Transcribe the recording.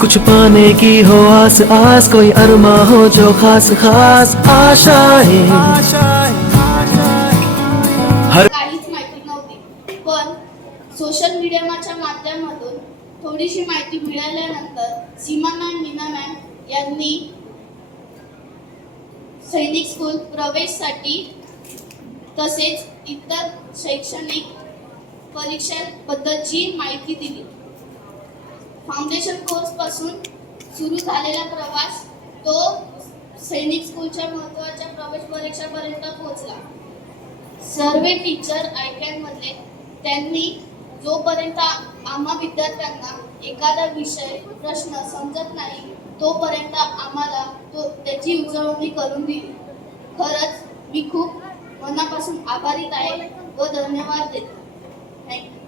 कुछ पाने की हो आस आस, कोई अरमा हो जो खास खास आशाएं। काहीच माहिती नव्हती, पण सोशल मीडियाच्या माध्यमातून थोडीशी माहिती मिळाल्यानंतर सीमा मॅम, मीना मॅम यांनी सैनिक स्कूल प्रवेशसाठी तसेच इतर शैक्षणिक परीक्षांबद्दलची माहिती दिली. फाउंडेशन कोर्स पासून सुरू झालेला प्रवास तो सैनिक स्कूलच्या महत्त्वाच्या प्रवेश परीक्षापर्यंत पोहोचला. सर्व टीचर आयकॅनमधले त्यांनी जोपर्यंत आम्हा विद्यार्थ्यांना एखादा विषय प्रश्न समजत नाही तोपर्यंत आम्हाला त्याची उजळणी करून दिली. खरंच मी खूप मनापासून आभारी आहे व धन्यवाद देतो. थँक्यू.